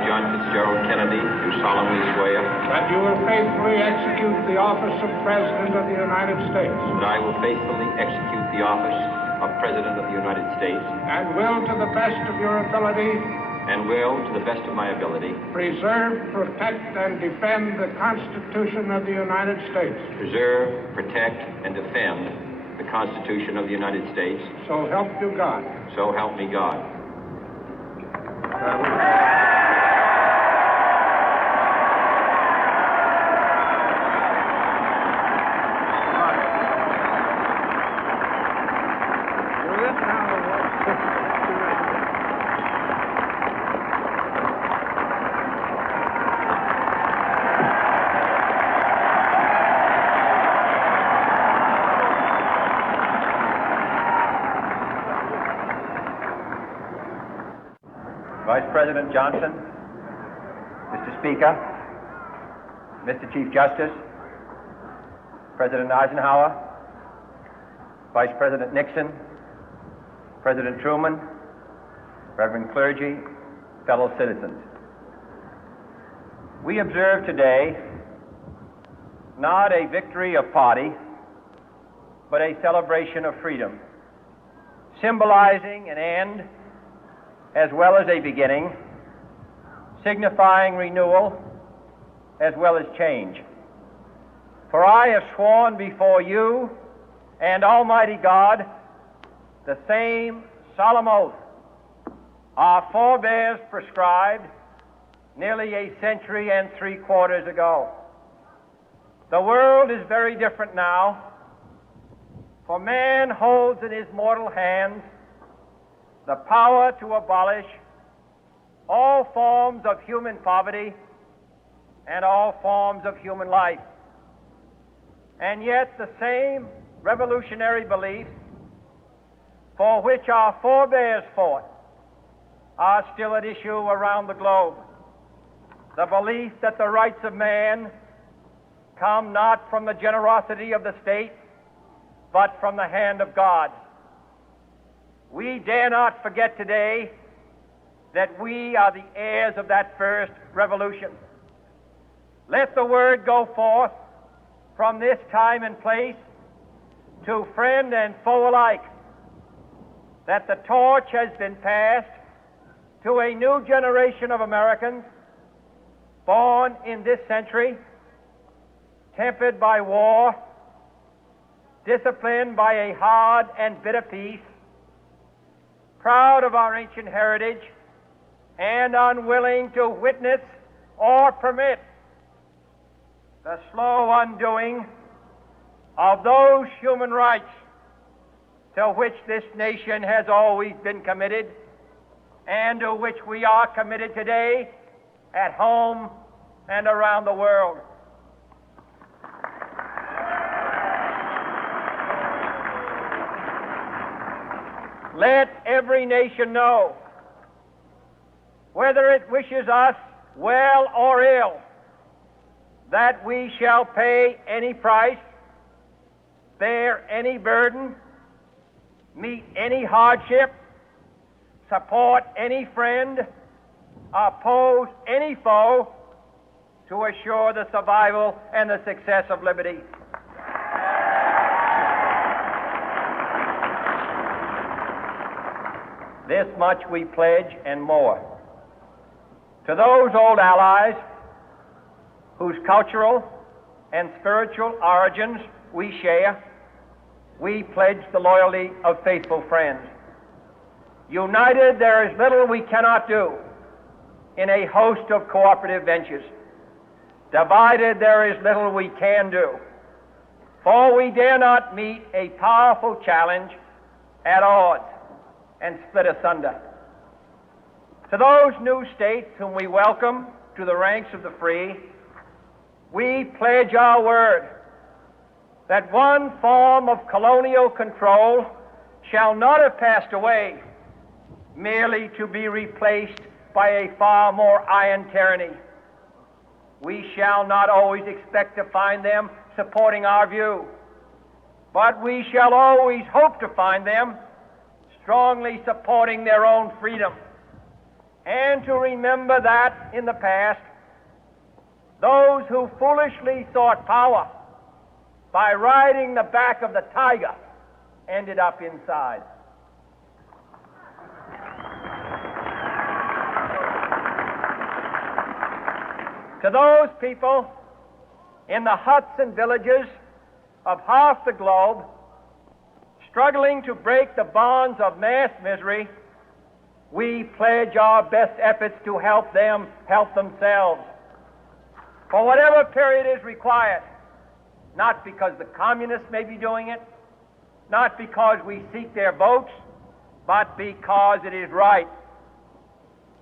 I, John Fitzgerald Kennedy, do solemnly swear that you will faithfully execute the office of President of the United States. that I will faithfully execute the office of President of the United States And will, to the best of your ability, and will, to the best of my ability, preserve, protect, and defend the Constitution of the United States. preserve, protect, and defend the Constitution of the United States. So help you God. So help me God. Vice President Johnson, Mr. Speaker, Mr. Chief Justice, President Eisenhower, Vice President Nixon, President Truman, Reverend clergy, fellow citizens. We observe today not a victory of party, but a celebration of freedom, symbolizing an end as well as a beginning, signifying renewal as well as change. For I have sworn before you and Almighty God the same solemn oath our forebears prescribed nearly a century and 3/4 ago. The world is very different now, for man holds in his mortal hands the power to abolish all forms of human poverty and all forms of human life. And yet the same revolutionary beliefs for which our forebears fought are still at issue around the globe. The belief that the rights of man come not from the generosity of the state, but from the hand of God. We dare not forget today that we are the heirs of that first revolution. Let the word go forth from this time and place to friend and foe alike that the torch has been passed to a new generation of Americans born in this century, tempered by war, disciplined by a hard and bitter peace, proud of our ancient heritage, and unwilling to witness or permit the slow undoing of those human rights to which this nation has always been committed and to which we are committed today at home and around the world. Let every nation know, whether it wishes us well or ill, that we shall pay any price, bear any burden, meet any hardship, support any friend, oppose any foe to assure the survival and the success of liberty. This much we pledge and more. To those old allies whose cultural and spiritual origins we share, we pledge the loyalty of faithful friends. United, there is little we cannot do in a host of cooperative ventures. Divided, there is little we can do, for we dare not meet a powerful challenge at odds and split asunder. To those new states whom we welcome to the ranks of the free, we pledge our word that one form of colonial control shall not have passed away merely to be replaced by a far more iron tyranny. We shall not always expect to find them supporting our view, but we shall always hope to find them strongly supporting their own freedom and to remember that in the past, those who foolishly sought power by riding the back of the tiger ended up inside. To those people in the huts and villages of half the globe struggling to break the bonds of mass misery, we pledge our best efforts to help them help themselves for whatever period is required, not because the communists may be doing it, not because we seek their votes, but because it is right.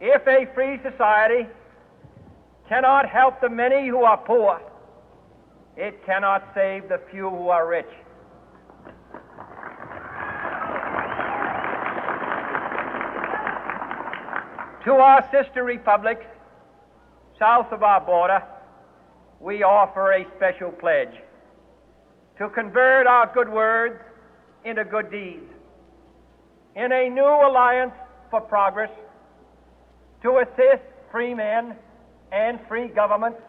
If a free society cannot help the many who are poor, it cannot save the few who are rich. To our sister republics south of our border, we offer a special pledge to convert our good words into good deeds, in a new alliance for progress, to assist free men and free governments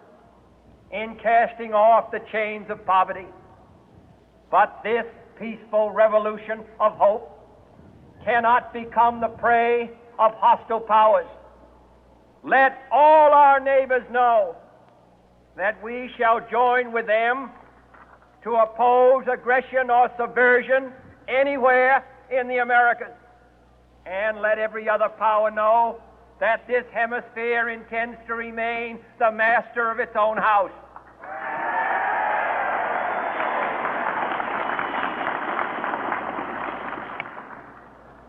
in casting off the chains of poverty. But this peaceful revolution of hope cannot become the prey of hostile powers. Let all our neighbors know that we shall join with them to oppose aggression or subversion anywhere in the Americas. And let every other power know that this hemisphere intends to remain the master of its own house.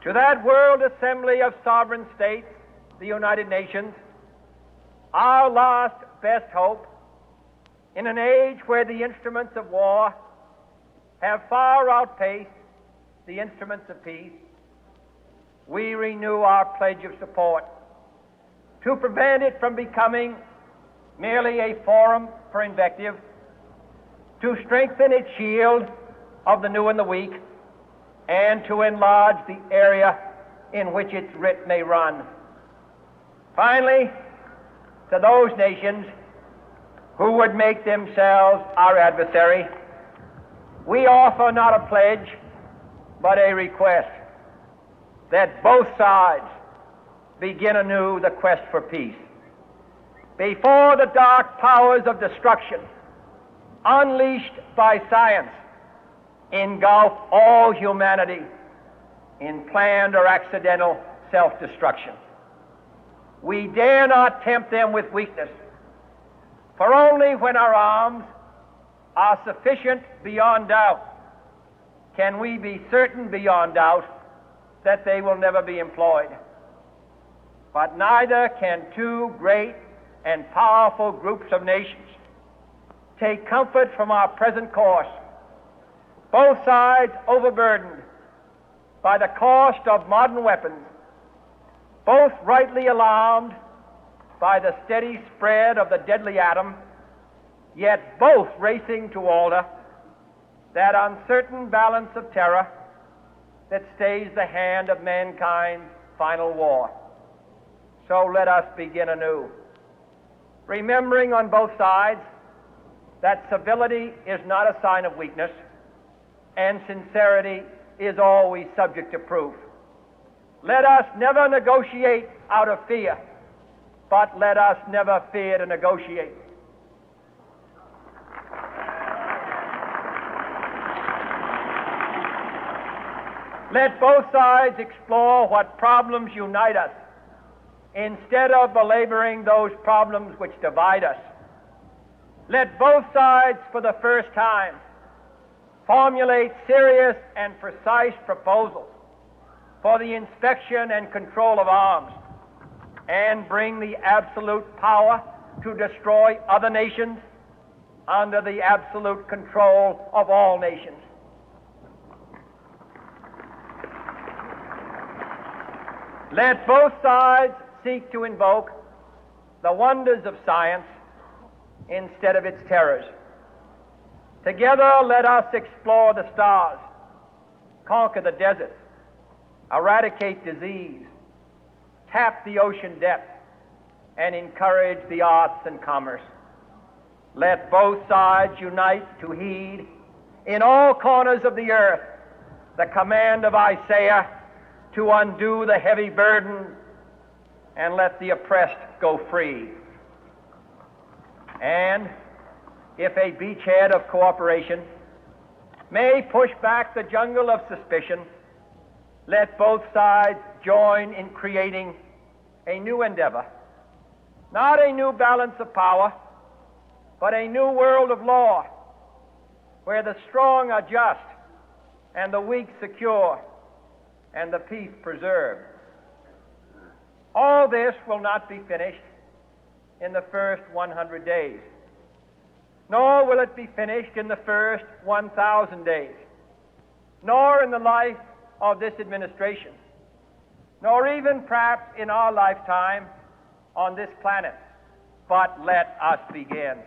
To that World Assembly of Sovereign States, the United Nations, our last best hope, in an age where the instruments of war have far outpaced the instruments of peace, we renew our pledge of support to prevent it from becoming merely a forum for invective, to strengthen its shield of the new and the weak, and to enlarge the area in which its writ may run. Finally, to those nations who would make themselves our adversary, we offer not a pledge, but a request that both sides begin anew the quest for peace. Before the dark powers of destruction, unleashed by science, engulf all humanity in planned or accidental self-destruction, we dare not tempt them with weakness, for only when our arms are sufficient beyond doubt can we be certain beyond doubt that they will never be employed. But neither can two great and powerful groups of nations take comfort from our present course, both sides overburdened by the cost of modern weapons, both rightly alarmed by the steady spread of the deadly atom, yet both racing to alter that uncertain balance of terror that stays the hand of mankind's final war. So let us begin anew, remembering on both sides that civility is not a sign of weakness, and sincerity is always subject to proof. Let us never negotiate out of fear, but let us never fear to negotiate. Let both sides explore what problems unite us, instead of belaboring those problems which divide us. Let both sides, for the first time, formulate serious and precise proposals for the inspection and control of arms, and bring the absolute power to destroy other nations under the absolute control of all nations. Let both sides seek to invoke the wonders of science instead of its terrors. Together, let us explore the stars, conquer the deserts, eradicate disease, tap the ocean depth, and encourage the arts and commerce. Let both sides unite to heed in all corners of the earth the command of Isaiah to undo the heavy burden and let the oppressed go free. And if a beachhead of cooperation may push back the jungle of suspicion, let both sides join in creating a new endeavor, not a new balance of power, but a new world of law, where the strong are just and the weak secure and the peace preserved. All this will not be finished in the first 100 days, nor will it be finished in the first 1,000 days, nor in the life of this administration, nor even perhaps in our lifetime on this planet. But let us begin.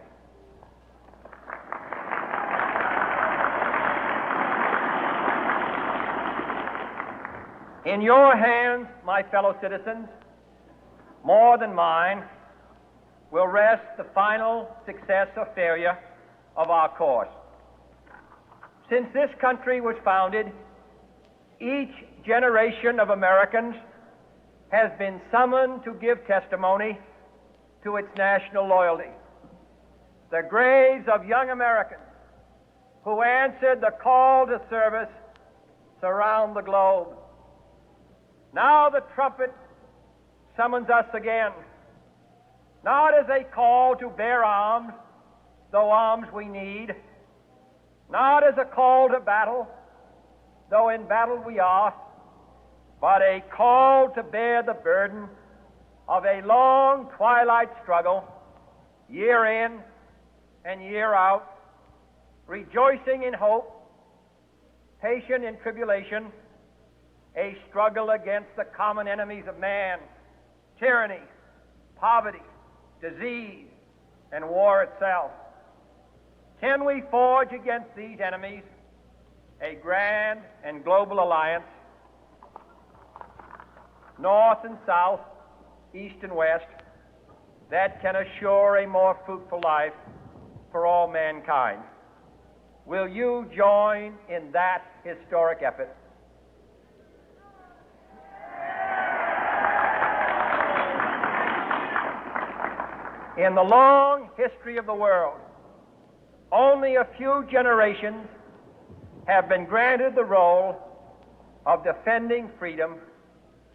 In your hands, my fellow citizens, more than mine, will rest the final success or failure of our course. Since this country was founded, each generation of Americans has been summoned to give testimony to its national loyalty. The graves of young Americans who answered the call to service surround the globe. Now the trumpet summons us again, not as a call to bear arms, though arms we need, not as a call to battle, though in battle we are, but a call to bear the burden of a long twilight struggle, year in and year out, rejoicing in hope, patient in tribulation, a struggle against the common enemies of man, tyranny, poverty, disease, and war itself. Can we forge against these enemies a grand and global alliance, north and south, east and west, that can assure a more fruitful life for all mankind? Will you join in that historic effort? In the long history of the world, only a few generations have been granted the role of defending freedom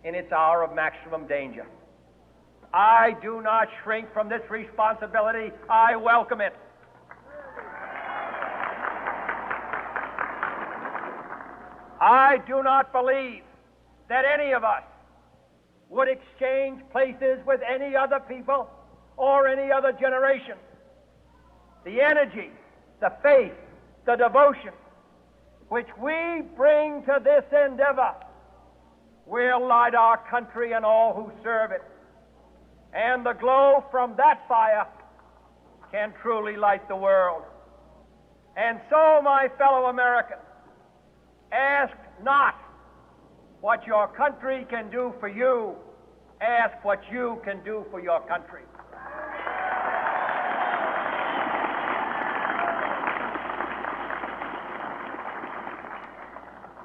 in its hour of maximum danger. I do not shrink from this responsibility. I welcome it. I do not believe that any of us would exchange places with any other people or any other generation. The energy, the faith, the devotion which we bring to this endeavor will light our country and all who serve it. And the glow from that fire can truly light the world. And so, my fellow Americans, ask not what your country can do for you, ask what you can do for your country.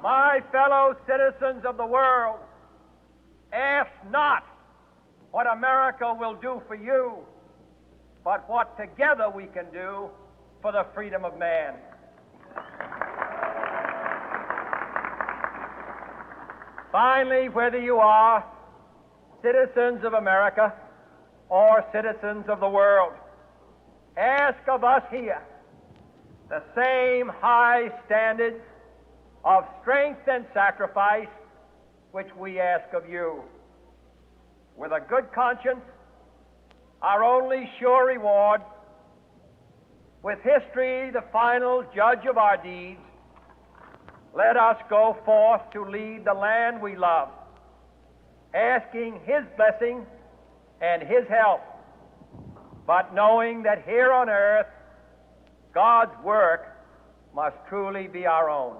My fellow citizens of the world, ask not what America will do for you, but what together we can do for the freedom of man. Finally, whether you are citizens of America or citizens of the world, ask of us here the same high standards of strength and sacrifice which we ask of you. With a good conscience, our only sure reward, with history the final judge of our deeds, let us go forth to lead the land we love, asking His blessing and His help, but knowing that here on earth, God's work must truly be our own.